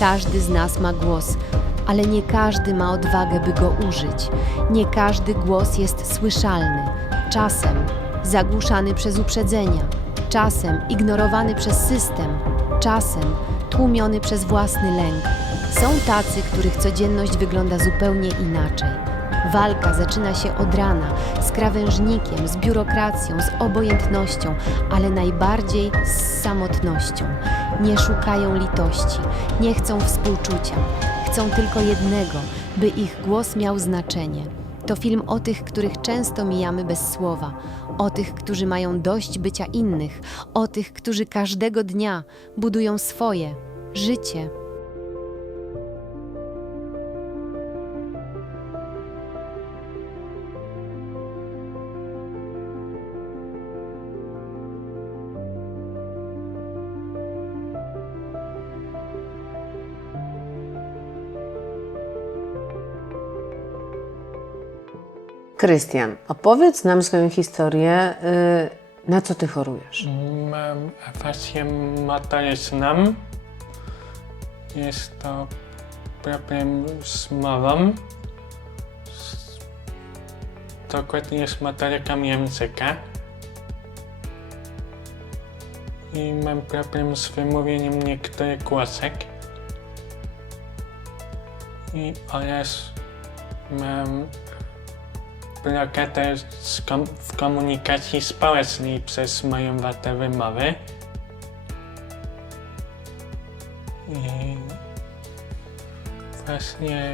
Każdy z nas ma głos, ale nie każdy ma odwagę, by go użyć. Nie każdy głos jest słyszalny. Czasem zagłuszany przez uprzedzenia, czasem ignorowany przez system, czasem tłumiony przez własny lęk. Są tacy, których codzienność wygląda zupełnie inaczej. Walka zaczyna się od rana, z krawężnikiem, z biurokracją, z obojętnością, ale najbardziej z samotnością. Nie szukają litości, nie chcą współczucia. Chcą tylko jednego, by ich głos miał znaczenie. To film o tych, których często mijamy bez słowa, o tych, którzy mają dość bycia innych, o tych, którzy każdego dnia budują swoje życie. Krystian, opowiedz nam swoją historię, na co ty chorujesz? Mam afazję motoryczną. Jest to problem z mową. Dokładnie z motoryką języka. I mam problem z wymówieniem niektórych głosek. Oraz mam blokadę w komunikacji społecznej przez moją wadę wymowy. I właśnie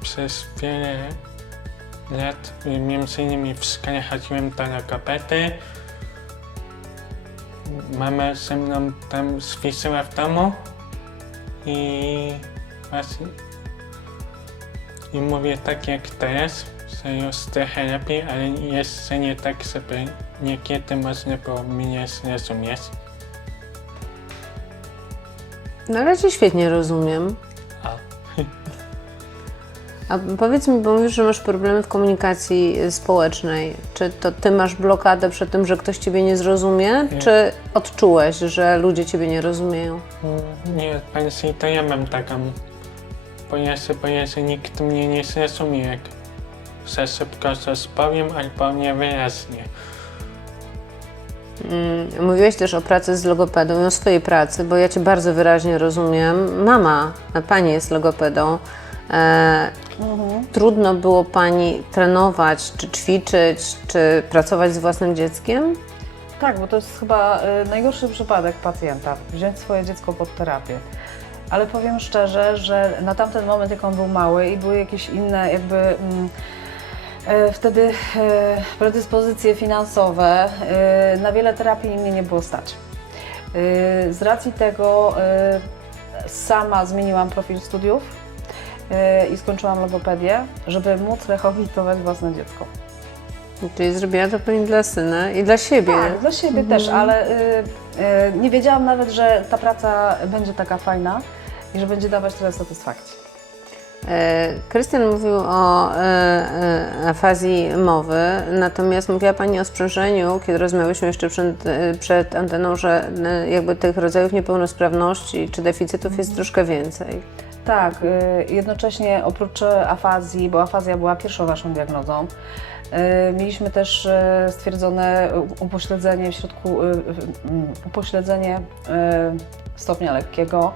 przez wiele lat, między innymi w szkole chodziłem do logopedy. Mama ze mną tam zwisła w domu i właśnie mówię tak jak teraz, że już trochę lepiej, ale jeszcze nie tak, żeby niekiedy można było mnie zrozumieć. No ale cię świetnie rozumiem. A. A powiedz mi, bo mówisz, że masz problemy w komunikacji społecznej. Czy to ty masz blokadę przed tym, że ktoś ciebie nie zrozumie, Nie. czy odczułeś, że ludzie ciebie nie rozumieją? Nie, bardziej to ja mam taką, bo ja się boję, że nikt mnie nie zrozumie, jak za szybko coś powiem albo niewyraźnie. Mówiłeś też o pracy z logopedą i o swojej pracy, bo ja cię bardzo wyraźnie rozumiem. Mama, pani jest logopedą. Trudno było pani trenować, czy ćwiczyć, czy pracować z własnym dzieckiem? Tak, bo to jest chyba najgorszy przypadek pacjenta, wziąć swoje dziecko pod terapię. Ale powiem szczerze, że na tamten moment, jak on był mały i były jakieś inne wtedy predyspozycje finansowe, na wiele terapii mnie nie było stać. Z racji tego sama zmieniłam profil studiów i skończyłam logopedię, żeby móc rehabilitować własne dziecko. Czyli zrobiła to pani dla syna i dla siebie. Tak, dla siebie też, ale nie wiedziałam nawet, że ta praca będzie taka fajna i że będzie dawać tyle satysfakcji. Krystian mówił o afazji mowy, natomiast mówiła pani o sprzężeniu, kiedy rozmawialiśmy jeszcze przed anteną, że jakby tych rodzajów niepełnosprawności czy deficytów jest troszkę więcej. Tak, jednocześnie oprócz afazji, bo afazja była pierwszą naszą diagnozą, mieliśmy też stwierdzone upośledzenie w środku, upośledzenie stopnia lekkiego,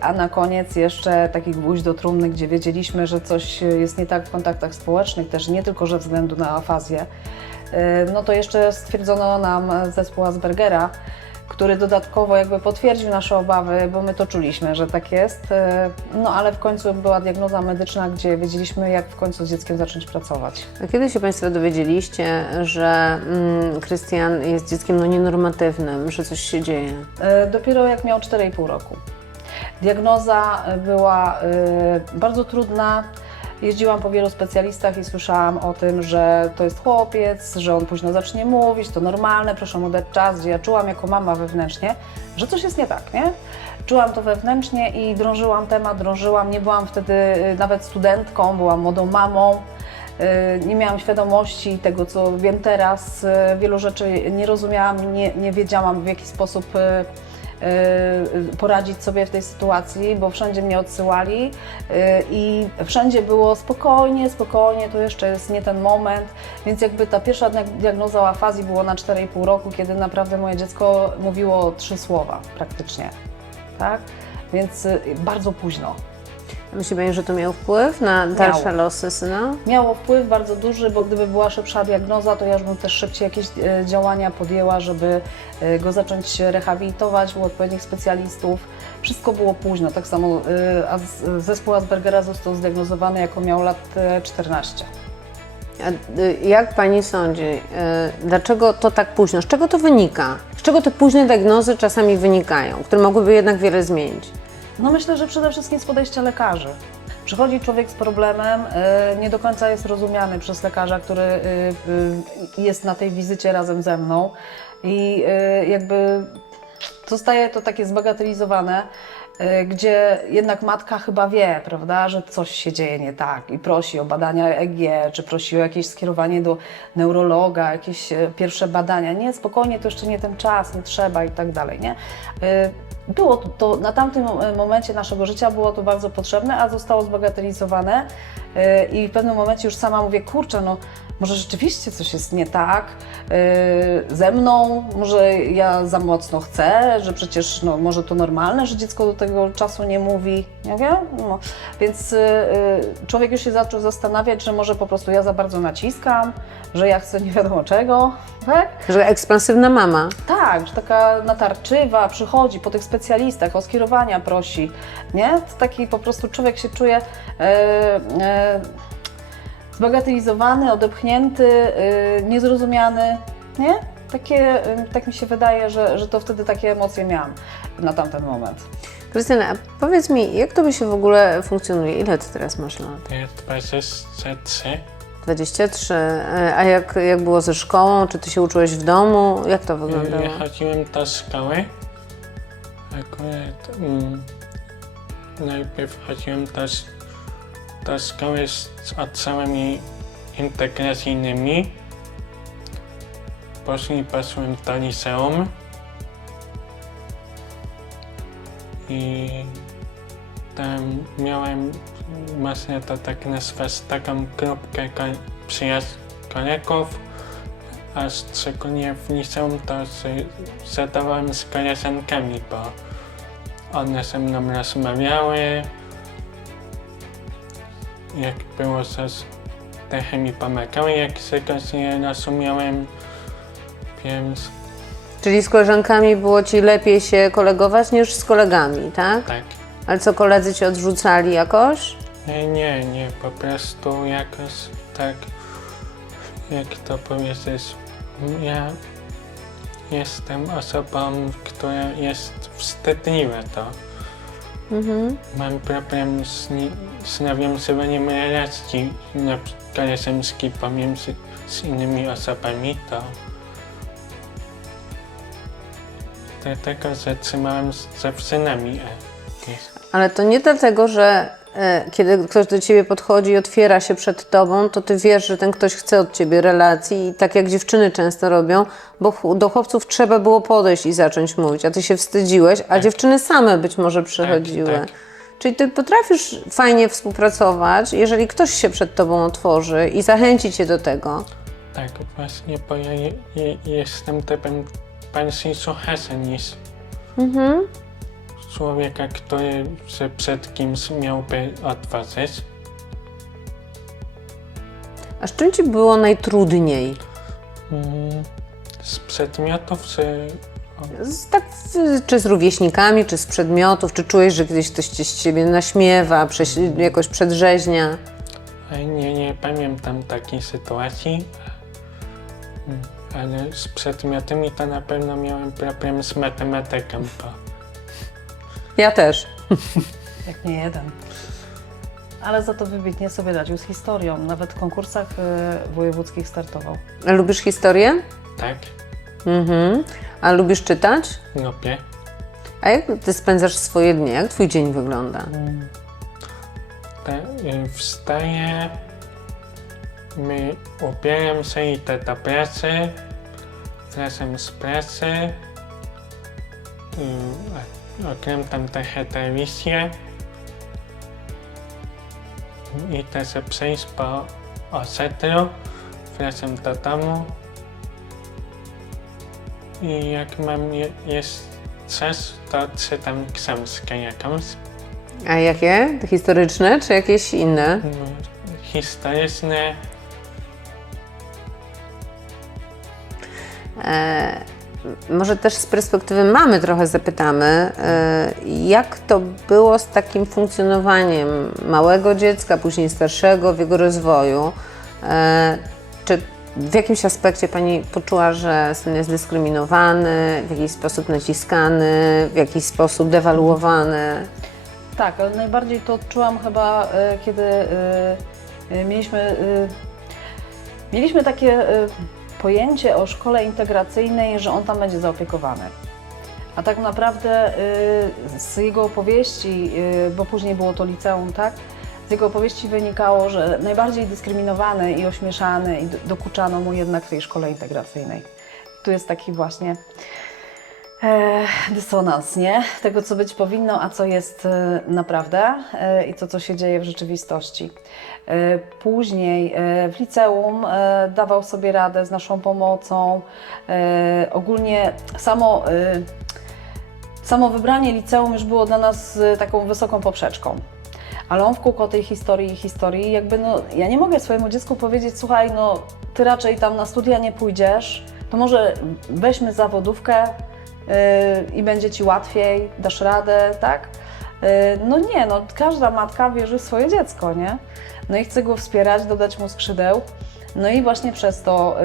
a na koniec jeszcze taki gwóźdź do trumny, gdzie wiedzieliśmy, że coś jest nie tak w kontaktach społecznych, też nie tylko ze względu na afazję. No to jeszcze stwierdzono nam zespół Aspergera, który dodatkowo jakby potwierdził nasze obawy, bo my to czuliśmy, że tak jest. No ale w końcu była diagnoza medyczna, gdzie wiedzieliśmy, jak w końcu z dzieckiem zacząć pracować. A kiedy się państwo dowiedzieliście, że Krystian jest dzieckiem nienormatywnym, że coś się dzieje? Dopiero jak miał 4,5 roku. Diagnoza była bardzo trudna. Jeździłam po wielu specjalistach i słyszałam o tym, że to jest chłopiec, że on późno zacznie mówić, to normalne, proszę mu dać czas, gdzie ja czułam jako mama wewnętrznie, że coś jest nie tak, nie? Czułam to wewnętrznie i drążyłam temat, nie byłam wtedy nawet studentką, byłam młodą mamą, nie miałam świadomości tego, co wiem teraz, wielu rzeczy nie rozumiałam, nie wiedziałam, w jaki sposób poradzić sobie w tej sytuacji, bo wszędzie mnie odsyłali i wszędzie było spokojnie, spokojnie, to jeszcze jest nie ten moment, więc jakby ta pierwsza diagnoza o afazji było na 4,5 roku, kiedy naprawdę moje dziecko mówiło 3 słowa praktycznie, tak? Więc bardzo późno. Myśli Pani, że to miał wpływ na dalsze losy syna? Miało wpływ bardzo duży, bo gdyby była szybsza diagnoza, to ja już bym też szybciej jakieś działania podjęła, żeby go zacząć rehabilitować u odpowiednich specjalistów. Wszystko było późno, tak samo zespół Aspergera został zdiagnozowany, jako miał lat 14. A jak Pani sądzi, dlaczego to tak późno? Z czego to wynika? Z czego te późne diagnozy czasami wynikają, które mogłyby jednak wiele zmienić? No myślę, że przede wszystkim z podejścia lekarzy. Przychodzi człowiek z problemem, nie do końca jest rozumiany przez lekarza, który jest na tej wizycie razem ze mną i jakby zostaje to takie zbagatelizowane, gdzie jednak matka chyba wie, prawda, że coś się dzieje nie tak i prosi o badania EEG, czy prosi o jakieś skierowanie do neurologa, jakieś pierwsze badania. Nie, spokojnie, to jeszcze nie ten czas, nie trzeba i tak dalej, nie? Było to na tamtym momencie naszego życia było to bardzo potrzebne, a zostało zbagatelizowane i w pewnym momencie już sama mówię, kurczę, no może rzeczywiście coś jest nie tak ze mną, może ja za mocno chcę, że przecież no, może to normalne, że dziecko do tego czasu nie mówi, nie wiem? No. Więc człowiek już się zaczął zastanawiać, że może po prostu ja za bardzo naciskam, że ja chcę nie wiadomo czego, tak? Że ekspansywna mama. Tak, że taka natarczywa, przychodzi po tych specjalistach, o skierowania prosi, nie? To taki po prostu człowiek się czuje zbagatelizowany, odepchnięty, niezrozumiany, nie? Tak mi się wydaje, że to wtedy takie emocje miałam na tamten moment. Krystyna, a powiedz mi, jak to by się w ogóle funkcjonuje? Ile Ty teraz masz lat? 23. 23. A jak było ze szkołą? Czy Ty się uczyłeś w domu? Jak to wyglądało? Ja chodziłem do szkoły. Akurat najpierw chodziłem do szkoły z oddziałami integracyjnymi. Później poszłem do liceum. I tam miałem, można to tak nazwać, taką grupkę przyjaciół, kolegów, a szczególnie w liceum to zadawałem z koleżankami, bo one ze mną rozmawiały, jak było, że trochę mi pomagały, jak czegoś nie rozumiałem, więc Czyli z koleżankami było Ci lepiej się kolegować niż z kolegami, tak? tak. Ale co, koledzy Cię odrzucali jakoś? Nie, po prostu jakoś tak, jak to powiedzieć, ja jestem osobą, która jest wstydliwa to. Mam problem z nawiązywaniem relacji koleżeńskich pomiędzy z innymi osobami, to dlatego zatrzymałem z dziewczynami. Ale to nie dlatego, że kiedy ktoś do Ciebie podchodzi i otwiera się przed Tobą, to Ty wiesz, że ten ktoś chce od Ciebie relacji i tak jak dziewczyny często robią, bo do chłopców trzeba było podejść i zacząć mówić, a Ty się wstydziłeś, a dziewczyny same być może przychodziły. Tak. Czyli Ty potrafisz fajnie współpracować, jeżeli ktoś się przed Tobą otworzy i zachęci Cię do tego. Tak, właśnie, bo ja jestem typem bardziej słuchaczem niż człowieka, który się przed kimś miałby otworzyć. A z czym Ci było najtrudniej? Z przedmiotów, czy Czy z rówieśnikami, czy z przedmiotów, czy czułeś, że kiedyś ktoś Cię z Ciebie naśmiewa, jakoś przedrzeźnia? nie pamiętam takiej sytuacji, ale z przedmiotami to na pewno miałem problem z matematyką, bo Ja też. Jak nie jeden. Ale za to wybitnie sobie radził z historią. Nawet w konkursach wojewódzkich startował. A lubisz historię? tak, A lubisz czytać? lubię. A jak Ty spędzasz swoje dnie? Jak Twój dzień wygląda? Wstaję, ubieram się i idę do pracy, wracam z pracy oglądam trochę telewizję i też przejść po osiedlu, wracam do domu i jak mam jest czas, to czytam książkę jakąś. A jakie? Historyczne czy jakieś inne? Historyczne. Może też z perspektywy mamy trochę zapytamy, jak to było z takim funkcjonowaniem małego dziecka, później starszego w jego rozwoju? Czy w jakimś aspekcie Pani poczuła, że syn jest dyskryminowany, w jakiś sposób naciskany, w jakiś sposób dewaluowany? Tak, ale najbardziej to odczułam chyba, kiedy mieliśmy takie pojęcie o szkole integracyjnej, że on tam będzie zaopiekowany. A tak naprawdę z jego opowieści, bo później było to liceum, tak? Z jego opowieści wynikało, że najbardziej dyskryminowany i ośmieszany i dokuczano mu jednak w tej szkole integracyjnej. Tu jest taki właśnie dysonans, nie? Tego, co być powinno, a co jest naprawdę i to, co się dzieje w rzeczywistości. Później w liceum dawał sobie radę z naszą pomocą. Ogólnie samo wybranie liceum już było dla nas taką wysoką poprzeczką. Ale on w kółko tej historii, jakby no, ja nie mogę swojemu dziecku powiedzieć, słuchaj, no ty raczej tam na studia nie pójdziesz, to może weźmy zawodówkę i będzie ci łatwiej, dasz radę, tak? No nie, no każda matka wierzy w swoje dziecko, nie? No i chce go wspierać, dodać mu skrzydeł. No i właśnie przez to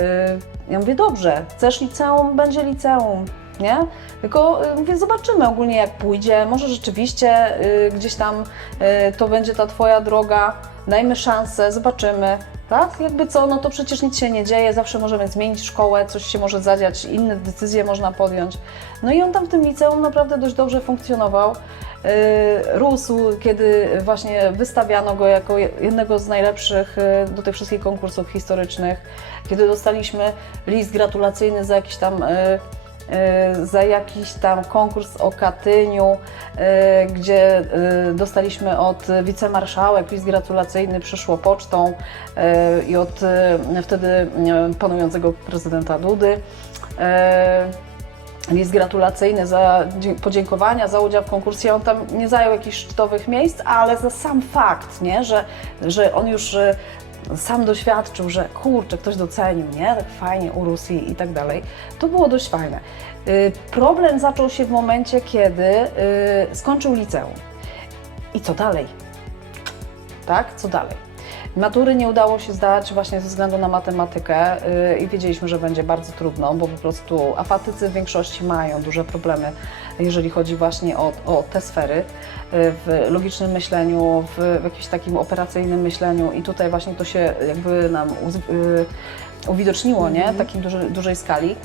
ja mówię, dobrze, chcesz liceum, będzie liceum, nie? Tylko mówię, zobaczymy ogólnie jak pójdzie, może rzeczywiście gdzieś tam to będzie ta twoja droga, dajmy szansę, zobaczymy, tak? Jakby co, no to przecież nic się nie dzieje, zawsze możemy zmienić szkołę, coś się może zadziać, inne decyzje można podjąć. No i on tam w tym liceum naprawdę dość dobrze funkcjonował. Rósł, kiedy właśnie wystawiano go jako jednego z najlepszych do tych wszystkich konkursów historycznych, kiedy dostaliśmy list gratulacyjny za jakiś tam konkurs o Katyniu, gdzie dostaliśmy od wicemarszałek list gratulacyjny, przyszło pocztą i od wtedy panującego prezydenta Dudy. List gratulacyjny za podziękowania za udział w konkursie. On tam nie zajął jakichś szczytowych miejsc, ale za sam fakt, nie? Że on już sam doświadczył, że kurczę, ktoś docenił, nie? Tak fajnie urósł i tak dalej. To było dość fajne. Problem zaczął się w momencie, kiedy skończył liceum. I co dalej? Tak? Co dalej? Matury nie udało się zdać właśnie ze względu na matematykę i wiedzieliśmy, że będzie bardzo trudno, bo po prostu afatycy w większości mają duże problemy, jeżeli chodzi właśnie o te sfery w logicznym myśleniu, w jakimś takim operacyjnym myśleniu i tutaj właśnie to się jakby nam uwidoczniło, nie? W takiej dużej skali.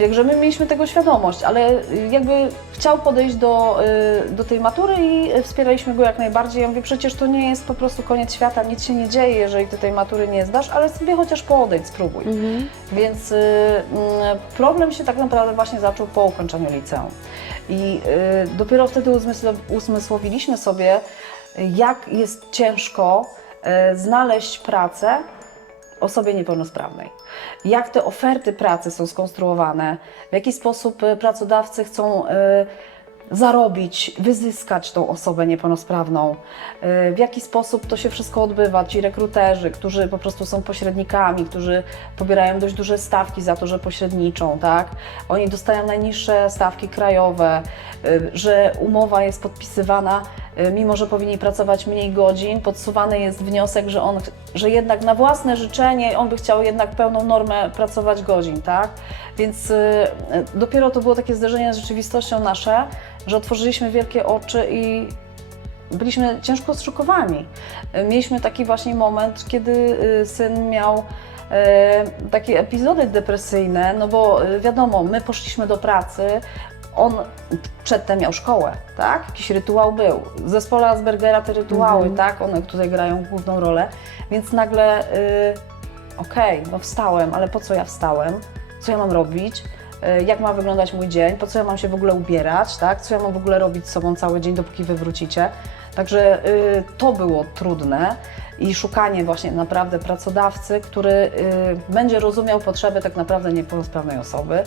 Także my mieliśmy tego świadomość, ale jakby chciał podejść do tej matury i wspieraliśmy go jak najbardziej. Ja mówię, przecież to nie jest po prostu koniec świata, nic się nie dzieje, jeżeli ty tej matury nie zdasz, ale sobie chociaż podejdź, spróbuj. Więc problem się tak naprawdę właśnie zaczął po ukończeniu liceum. I dopiero wtedy uzmysłowiliśmy sobie, jak jest ciężko znaleźć pracę osobie niepełnosprawnej. Jak te oferty pracy są skonstruowane, w jaki sposób pracodawcy chcą zarobić, wyzyskać tą osobę niepełnosprawną, w jaki sposób to się wszystko odbywa, ci rekruterzy, którzy po prostu są pośrednikami, którzy pobierają dość duże stawki za to, że pośredniczą, tak? Oni dostają najniższe stawki krajowe, że umowa jest podpisywana, mimo że powinni pracować mniej godzin, podsuwany jest wniosek, że jednak na własne życzenie on by chciał jednak pełną normę pracować godzin, tak? Więc dopiero to było takie zderzenie z rzeczywistością nasze, że otworzyliśmy wielkie oczy i byliśmy ciężko zszokowani. Mieliśmy taki właśnie moment, kiedy syn miał takie epizody depresyjne, no bo wiadomo, my poszliśmy do pracy, on przedtem miał szkołę, tak? Jakiś rytuał był. W zespole Aspergera te rytuały, tak? One tutaj grają główną rolę. Więc nagle, okej, no wstałem, ale po co ja wstałem? Co ja mam robić? jak ma wyglądać mój dzień, po co ja mam się w ogóle ubierać, tak? Co ja mam w ogóle robić z sobą cały dzień, dopóki wy wrócicie. Także to było trudne i szukanie właśnie naprawdę pracodawcy, który będzie rozumiał potrzeby tak naprawdę niepełnosprawnej osoby.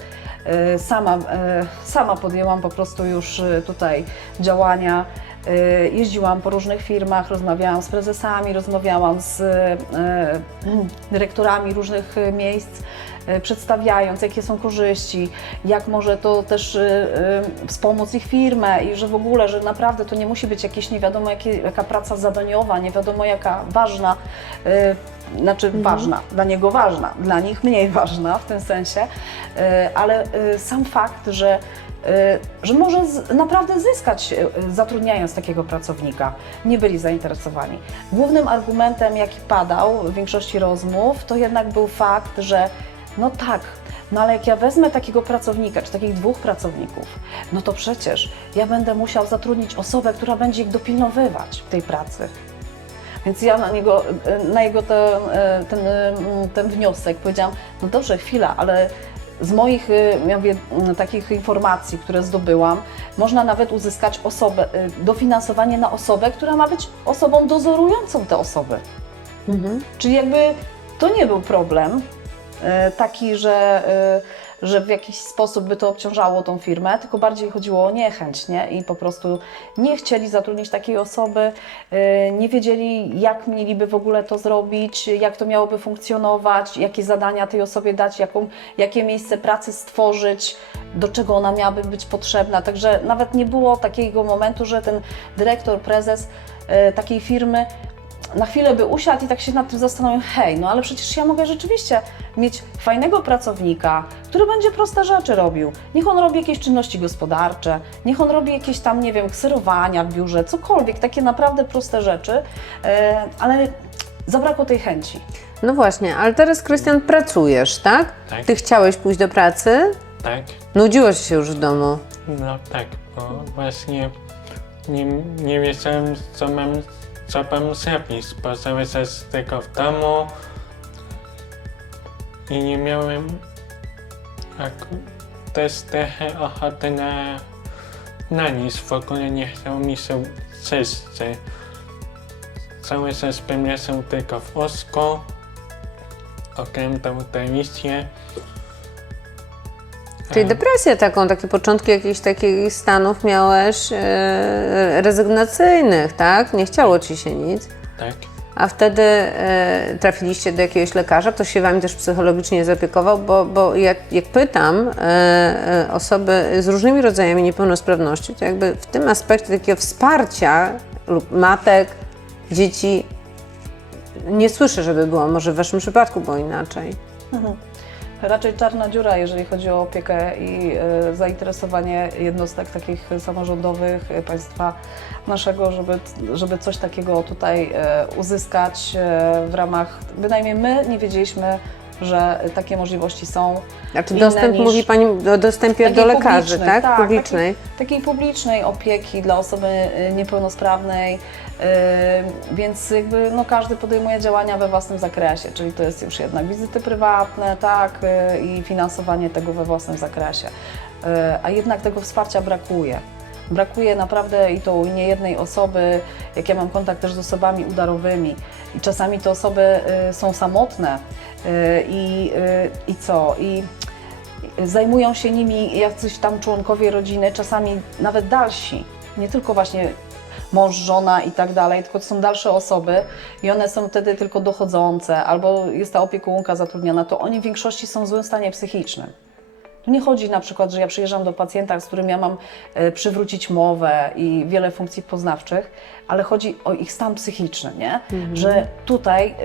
Sama podjęłam po prostu już tutaj działania. Jeździłam po różnych firmach, rozmawiałam z prezesami, rozmawiałam z dyrektorami różnych miejsc, przedstawiając, jakie są korzyści, jak może to też wspomóc ich firmę i że w ogóle, że naprawdę to nie musi być jakieś nie wiadomo jaka praca zadaniowa, nie wiadomo jaka ważna, ważna, dla niego ważna, dla nich mniej ważna w tym sensie, ale sam fakt, że może naprawdę zyskać zatrudniając takiego pracownika. Nie byli zainteresowani. Głównym argumentem, jaki padał w większości rozmów, to jednak był fakt, że no tak, no ale jak ja wezmę takiego pracownika, czy takich 2 pracowników, no to przecież ja będę musiał zatrudnić osobę, która będzie ich dopilnowywać w tej pracy. Więc ja na jego ten wniosek powiedziałam, no dobrze, chwila, ale z moich takich informacji, które zdobyłam, można nawet uzyskać dofinansowanie na osobę, która ma być osobą dozorującą te osoby. Czyli jakby to nie był problem taki, że w jakiś sposób by to obciążało tą firmę, tylko bardziej chodziło o niechęć, nie? I po prostu nie chcieli zatrudnić takiej osoby, nie wiedzieli, jak mieliby w ogóle to zrobić, jak to miałoby funkcjonować, jakie zadania tej osobie dać, jakie miejsce pracy stworzyć, do czego ona miałaby być potrzebna. Także nawet nie było takiego momentu, że ten dyrektor, prezes takiej firmy na chwilę by usiadł i tak się nad tym zastanowił, hej, no ale przecież ja mogę rzeczywiście mieć fajnego pracownika, który będzie proste rzeczy robił. Niech on robi jakieś czynności gospodarcze, niech on robi jakieś tam, nie wiem, kserowania w biurze, cokolwiek, takie naprawdę proste rzeczy, ale zabrakło tej chęci. No właśnie, ale teraz, Krystian, pracujesz, tak? Tak. Ty chciałeś pójść do pracy? Tak, Nudziłeś się już w domu. no tak, bo właśnie nie wiedziałem, co mam zrobić, bo cały czas tylko w domu i nie miałem też trochę ochoty na nic, w ogóle nie chciał mi się czyścić. Cały czas bym leżał tylko w łóżku, oglądał telewizję. Czyli depresję taką, takie początki jakichś takich stanów miałeś rezygnacyjnych, tak? Nie chciało ci się nic. Tak, A wtedy trafiliście do jakiegoś lekarza, ktoś się wami też psychologicznie zaopiekował, bo jak pytam osoby z różnymi rodzajami niepełnosprawności, to jakby w tym aspekcie takiego wsparcia lub matek, dzieci nie słyszę, żeby było. Może w waszym przypadku było inaczej. Raczej czarna dziura, jeżeli chodzi o opiekę i zainteresowanie jednostek takich samorządowych państwa naszego, żeby coś takiego tutaj uzyskać w ramach, bynajmniej my nie wiedzieliśmy, że takie możliwości są. Znaczy inne dostęp, niż mówi Pani o dostępie takiej do lekarzy, publicznej, tak? Publicznej. Takiej publicznej opieki dla osoby niepełnosprawnej, więc jakby no, każdy podejmuje działania we własnym zakresie, czyli to jest już jednak wizyty prywatne, tak, i finansowanie tego we własnym zakresie. A jednak tego wsparcia brakuje. Brakuje naprawdę i to u niejednej osoby, jak ja mam kontakt też z osobami udarowymi i czasami te osoby są samotne i zajmują się nimi jacyś tam członkowie rodziny, czasami nawet dalsi, nie tylko właśnie mąż, żona i tak dalej, tylko to są dalsze osoby i one są wtedy tylko dochodzące albo jest ta opiekunka zatrudniona, to oni w większości są w złym stanie psychicznym. Tu nie chodzi na przykład, że ja przyjeżdżam do pacjenta, z którym ja mam przywrócić mowę i wiele funkcji poznawczych, ale chodzi o ich stan psychiczny, nie? Że tutaj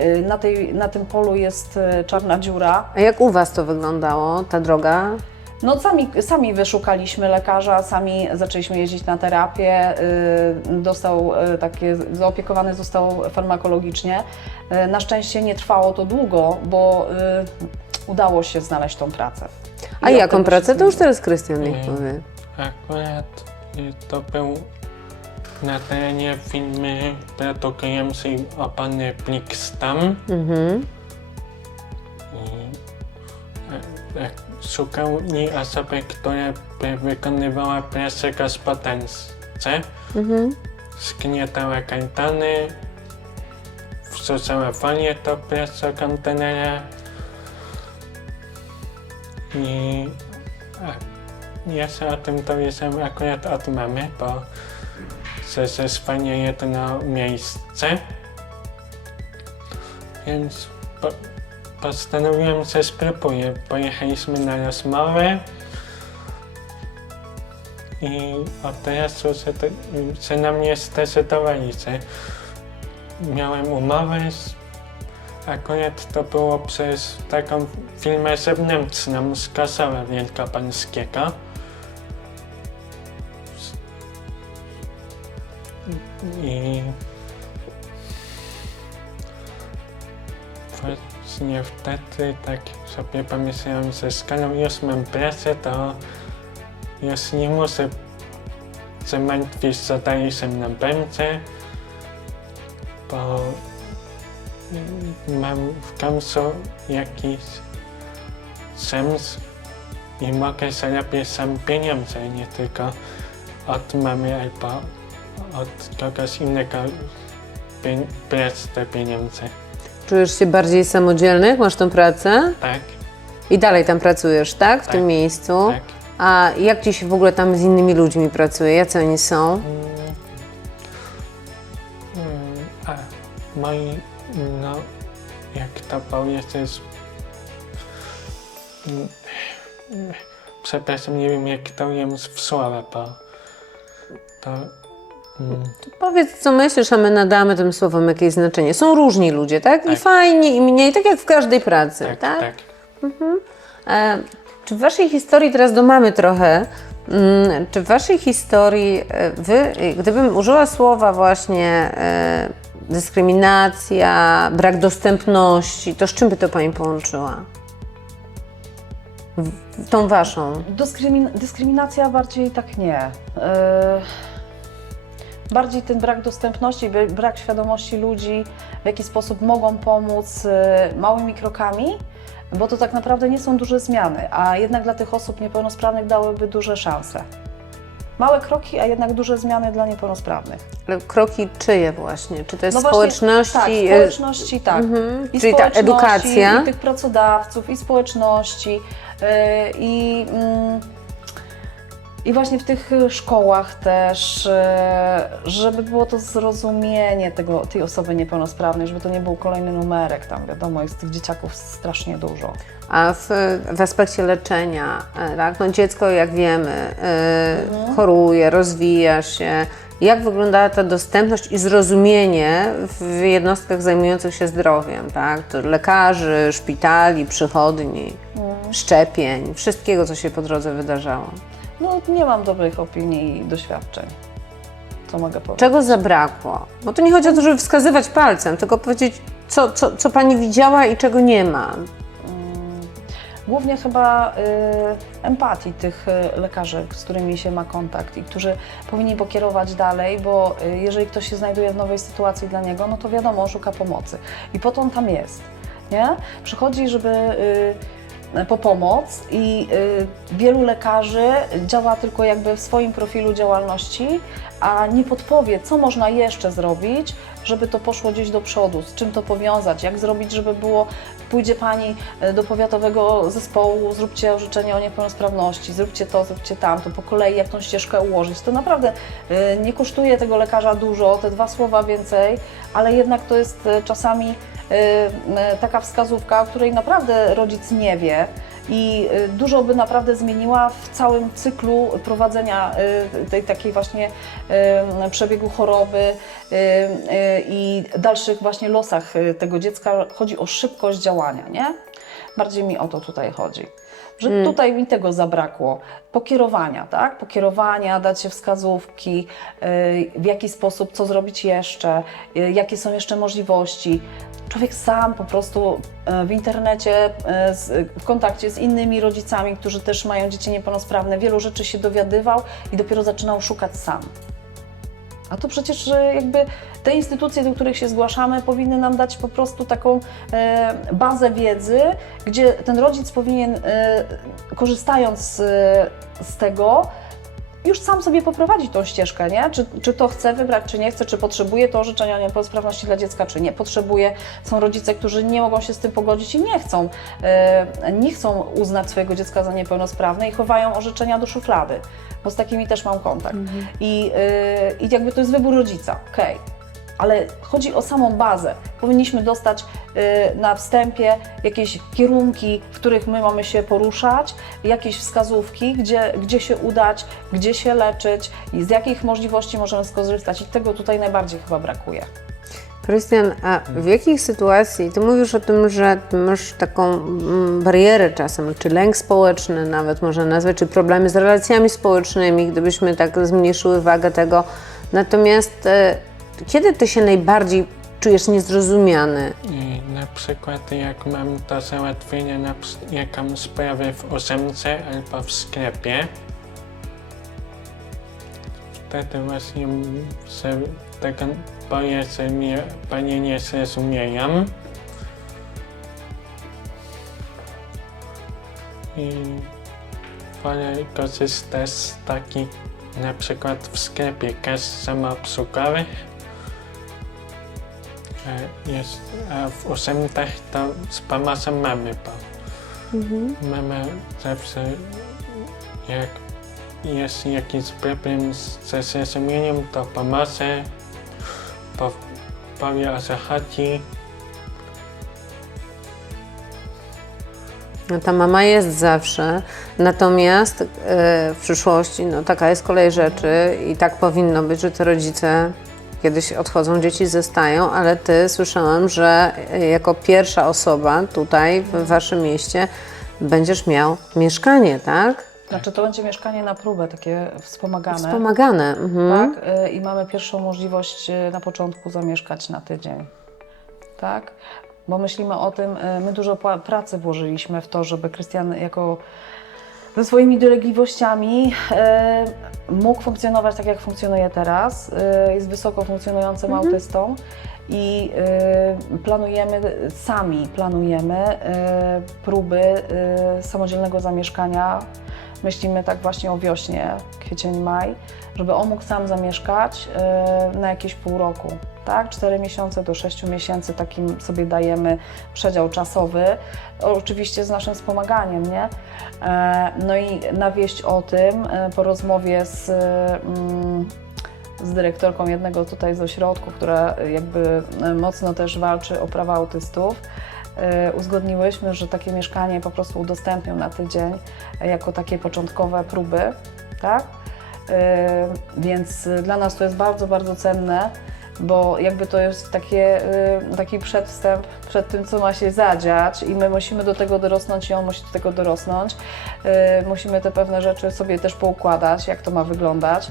na tym polu jest czarna dziura. A jak u Was to wyglądało, ta droga? No sami wyszukaliśmy lekarza, sami zaczęliśmy jeździć na terapię, zaopiekowany został farmakologicznie. Na szczęście nie trwało to długo, bo udało się znaleźć tą pracę. A I od jaką tego pracę? się To już teraz Krystian niech Nie. powie. akurat to był na terenie firmy produkującej opony Blixstam. Mhm. I szukali osoby, która by wykonywała pracę gospodarcze. Zgniatała kantony, wrzucała folię do prasokontenera i ja się o tym dowiedziałem akurat od mamy, bo że zezwania jedno miejsce, więc postanowiłem, że spróbuję. Pojechaliśmy na rozmowę i od razu że na mnie zdecydowali, że miałem umowę, akurat to było przez taką firmę zewnętrzną z Kosowa Wielkopolskiego. I właśnie wtedy tak sobie pomyślałem, że skoro już mam pracę, to już nie muszę się martwić, co dalej ze mną będzie, bo mam w końcu jakiś sens i mogę zarabiać sam pieniądze, nie tylko od mamy albo od kogoś innego brać te pieniądze. Czujesz się bardziej samodzielny, jak masz tą pracę? Tak, I dalej tam pracujesz, tak? W tym miejscu. tak. A jak ci się w ogóle tam z innymi ludźmi pracuje? Jacy oni są? A moi, no, jak to powiedzieć, przepraszam, nie wiem jak to ująć w słowa, bo to Powiedz, co myślisz, a my nadamy tym słowom jakieś znaczenie. Są różni ludzie, tak? I Tak. fajni, i mniej, tak jak w każdej pracy, tak, tak? tak. Czy w waszej historii, teraz do mamy trochę, czy w waszej historii wy, gdybym użyła słowa właśnie dyskryminacja, brak dostępności, to z czym by to pani połączyła? Tą waszą. Dyskryminacja bardziej tak nie. Bardziej ten brak dostępności, brak świadomości ludzi, w jaki sposób mogą pomóc małymi krokami, bo to tak naprawdę nie są duże zmiany, a jednak dla tych osób niepełnosprawnych dałyby duże szanse. Małe kroki, a jednak duże zmiany dla niepełnosprawnych. Ale kroki czyje właśnie? Czy to jest No właśnie, społeczności? Tak, społeczności, tak. I Czyli ta społeczności, edukacja? I tych pracodawców, i społeczności, i właśnie w tych szkołach też, żeby było to zrozumienie tej osoby niepełnosprawnej, żeby to nie był kolejny numerek, tam wiadomo, jest tych dzieciaków strasznie dużo. A w aspekcie leczenia, tak? No dziecko, jak wiemy, choruje, rozwija się. Jak wyglądała ta dostępność i zrozumienie w jednostkach zajmujących się zdrowiem, tak? To lekarzy, szpitali, przychodni, szczepień, wszystkiego, co się po drodze wydarzało. No nie mam dobrych opinii i doświadczeń, co mogę powiedzieć. Czego zabrakło? Bo tu nie chodzi o to, żeby wskazywać palcem, tylko powiedzieć, co pani widziała i czego nie ma. Głównie chyba empatii tych lekarzy, z którymi się ma kontakt i którzy powinni pokierować dalej, bo jeżeli ktoś się znajduje w nowej sytuacji dla niego, no to wiadomo, szuka pomocy. I po to on tam jest, nie? Przychodzi, żeby po pomoc i wielu lekarzy działa tylko jakby w swoim profilu działalności, a nie podpowie, co można jeszcze zrobić, żeby to poszło gdzieś do przodu, z czym to powiązać, jak zrobić, żeby było, pójdzie Pani do powiatowego zespołu, zróbcie orzeczenie o niepełnosprawności, zróbcie to, zróbcie tamto, po kolei jak tą ścieżkę ułożyć. To naprawdę nie kosztuje tego lekarza dużo, te 2 słowa więcej, ale jednak to jest czasami taka wskazówka, o której naprawdę rodzic nie wie i dużo by naprawdę zmieniła w całym cyklu prowadzenia tej takiej właśnie przebiegu choroby i dalszych właśnie losach tego dziecka. Chodzi o szybkość działania, nie? Bardziej mi o to tutaj chodzi. Że tutaj mi tego zabrakło. Pokierowania, tak? Pokierowania, dać się wskazówki, w jaki sposób, co zrobić jeszcze, jakie są jeszcze możliwości. Człowiek sam po prostu w internecie, w kontakcie z innymi rodzicami, którzy też mają dzieci niepełnosprawne, wielu rzeczy się dowiadywał i dopiero zaczynał szukać sam. A to przecież jakby te instytucje, do których się zgłaszamy, powinny nam dać po prostu taką bazę wiedzy, gdzie ten rodzic powinien, korzystając z tego, już sam sobie poprowadzi tą ścieżkę, nie? Czy to chce wybrać, czy nie chce, czy potrzebuje to orzeczenia o niepełnosprawności dla dziecka, czy nie potrzebuje. Są rodzice, którzy nie mogą się z tym pogodzić i nie chcą uznać swojego dziecka za niepełnosprawne i chowają orzeczenia do szuflady, bo z takimi też mam kontakt. I jakby to jest wybór rodzica, okej. Ale chodzi o samą bazę. Powinniśmy dostać na wstępie jakieś kierunki, w których my mamy się poruszać, jakieś wskazówki, gdzie się udać, gdzie się leczyć i z jakich możliwości możemy skorzystać. I tego tutaj najbardziej chyba brakuje. Krystian, a w jakich sytuacji, ty mówisz o tym, że ty masz taką barierę czasem, czy lęk społeczny nawet można nazwać, czy problemy z relacjami społecznymi, gdybyśmy tak zmniejszyły wagę tego. Natomiast kiedy ty się najbardziej czujesz niezrozumiany? I na przykład jak mam do załatwienia jakąś sprawę w ósemce albo w sklepie, wtedy właśnie się tego boję, że mnie panie nie zrozumieją. I wolę korzystać z takich, na przykład w sklepie kas samoobsługowych. A w ósemkach to z pomocą mamy, bo mama zawsze jak jest jakiś problem ze zrozumieniem, to pomoże, powie o co chodzi. No, ta mama jest zawsze, natomiast w przyszłości, no taka jest kolej rzeczy i tak powinno być, że te rodzice kiedyś odchodzą, dzieci zostają, ale ty słyszałam, że jako pierwsza osoba tutaj w waszym mieście będziesz miał mieszkanie, tak? Znaczy to będzie mieszkanie na próbę, takie wspomagane. Wspomagane. Mhm. Tak? I mamy pierwszą możliwość na początku zamieszkać na tydzień. Tak? Bo myślimy o tym, my dużo pracy włożyliśmy w to, żeby Krystian ze swoimi dolegliwościami mógł funkcjonować tak, jak funkcjonuje teraz. Jest wysoko funkcjonującym autystą i sami planujemy próby samodzielnego zamieszkania. Myślimy tak właśnie o wiośnie, kwiecień, maj, żeby on mógł sam zamieszkać na jakieś pół roku. Tak? 4 miesiące do 6 miesięcy takim sobie dajemy przedział czasowy, oczywiście z naszym wspomaganiem, nie? No i na wieść o tym po rozmowie z dyrektorką jednego tutaj z ośrodków, która jakby mocno też walczy o prawa autystów, uzgodniłyśmy, że takie mieszkanie po prostu udostępnią na tydzień jako takie początkowe próby, tak? Więc dla nas to jest bardzo, bardzo cenne, bo jakby to jest taki przedwstęp przed tym, co ma się zadziać i my musimy do tego dorosnąć i on musi do tego dorosnąć. Musimy te pewne rzeczy sobie też poukładać, jak to ma wyglądać.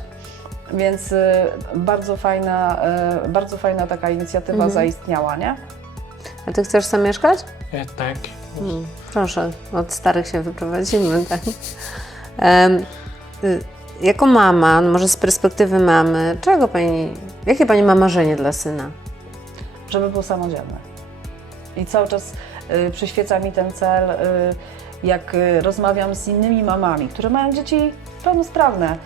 Więc bardzo fajna taka inicjatywa zaistniała, nie? A ty chcesz sam mieszkać? Tak. Proszę, od starych się wyprowadzimy, tak? Jako mama, może z perspektywy mamy, jakie pani ma marzenie dla syna? Żeby był samodzielny. I cały czas przyświeca mi ten cel, jak rozmawiam z innymi mamami, które mają dzieci pełnosprawne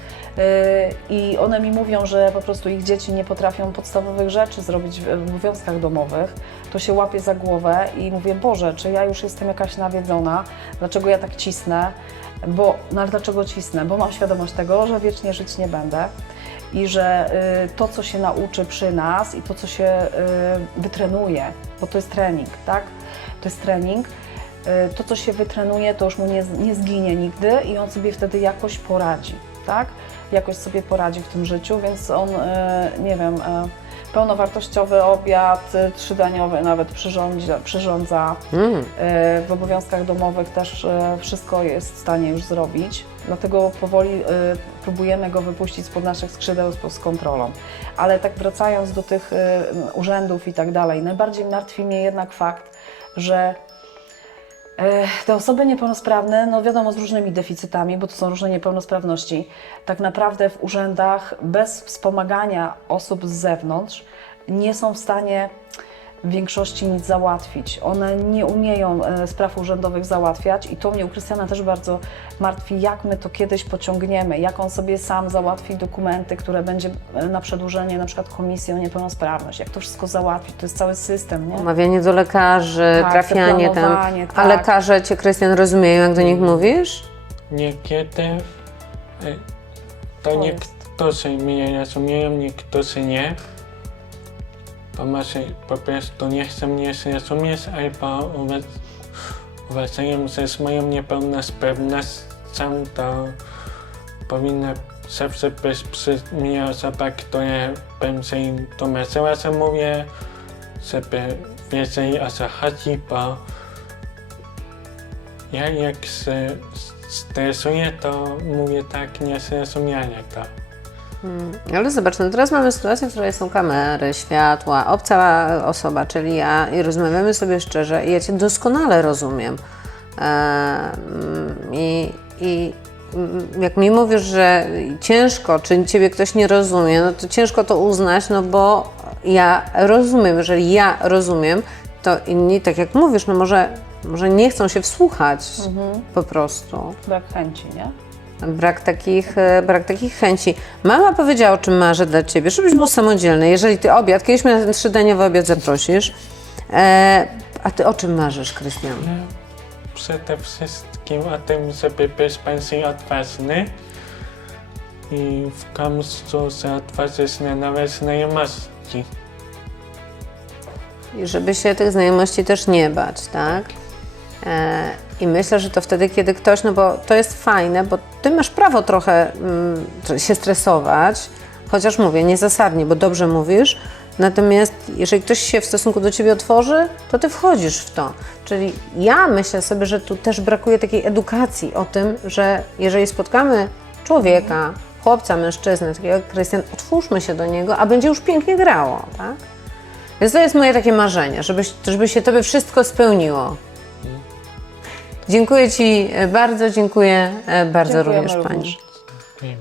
i one mi mówią, że po prostu ich dzieci nie potrafią podstawowych rzeczy zrobić w obowiązkach domowych, to się łapię za głowę i mówię, Boże, czy ja już jestem jakaś nawiedzona, dlaczego ja tak cisnę? Ale dlaczego cisnę? Bo mam świadomość tego, że wiecznie żyć nie będę i że to, co się nauczy przy nas i to, co się wytrenuje, bo to jest trening, tak? To jest trening. To, co się wytrenuje, to już mu nie zginie nigdy i on sobie wtedy jakoś poradzi, tak? Jakoś sobie poradzi w tym życiu, więc on, nie wiem, pełnowartościowy obiad, 3-daniowy nawet przyrządza. W obowiązkach domowych też wszystko jest w stanie już zrobić. Dlatego powoli próbujemy go wypuścić spod naszych skrzydeł z kontrolą. Ale tak wracając do tych urzędów i tak dalej, najbardziej martwi mnie jednak fakt, że Te osoby niepełnosprawne, no wiadomo, z różnymi deficytami, bo to są różne niepełnosprawności, tak naprawdę w urzędach bez wspomagania osób z zewnątrz nie są w stanie w większości nic załatwić. One nie umieją spraw urzędowych załatwiać i to mnie u Krystiana też bardzo martwi, jak my to kiedyś pociągniemy, jak on sobie sam załatwi dokumenty, które będzie na przedłużenie na przykład komisji o niepełnosprawność, jak to wszystko załatwić, to jest cały system, nie? Umawianie do lekarzy, Tak, trafianie te tam. planowanie, A tak. lekarze Cię, Krystian, rozumieją, jak do nich mówisz? Niekiedy to To niektórzy mnie rozumieją, niektórzy nie. Bo może po prostu nie chcą mnie zrozumieć, albo uważają, że z moją niepełnosprawnością to powinna zawsze być przy mnie osoba, która będzie im tłumaczyła, co mówię, żeby wiedzieli, o co chodzi, bo ja jak się stresuję, to mówię tak niezrozumiale to. Ale zobacz, no teraz mamy sytuację, w której są kamery, światła, obca osoba, czyli ja, i rozmawiamy sobie szczerze i ja Cię doskonale rozumiem. I jak mi mówisz, że ciężko, czy Ciebie ktoś nie rozumie, no to ciężko to uznać, no bo ja rozumiem, jeżeli ja rozumiem, to inni, tak jak mówisz, no może nie chcą się wsłuchać po prostu. Brak chęci, nie? Brak takich chęci. Mama powiedziała, o czym marzy dla Ciebie, żebyś był samodzielny. Jeżeli Ty kiedyś mnie na ten 3-daniowy obiad zaprosisz, a Ty o czym marzysz, Krystian? Przede wszystkim o tym, żeby być bardziej odważny i w końcu otworzyć na nowe znajomości. I żeby się tych znajomości też nie bać, tak? I myślę, że to wtedy, kiedy ktoś, no bo to jest fajne, bo Ty masz prawo trochę się stresować, chociaż mówię, niezasadnie, bo dobrze mówisz, natomiast jeżeli ktoś się w stosunku do Ciebie otworzy, to Ty wchodzisz w to. Czyli ja myślę sobie, że tu też brakuje takiej edukacji o tym, że jeżeli spotkamy człowieka, chłopca, mężczyznę, takiego jak Krystian, otwórzmy się do niego, a będzie już pięknie grało, tak? Więc to jest moje takie marzenie, żeby się Tobie wszystko spełniło. Dziękuję Ci bardzo, dziękuję bardzo Dziękujemy również Pani. również. Wiem.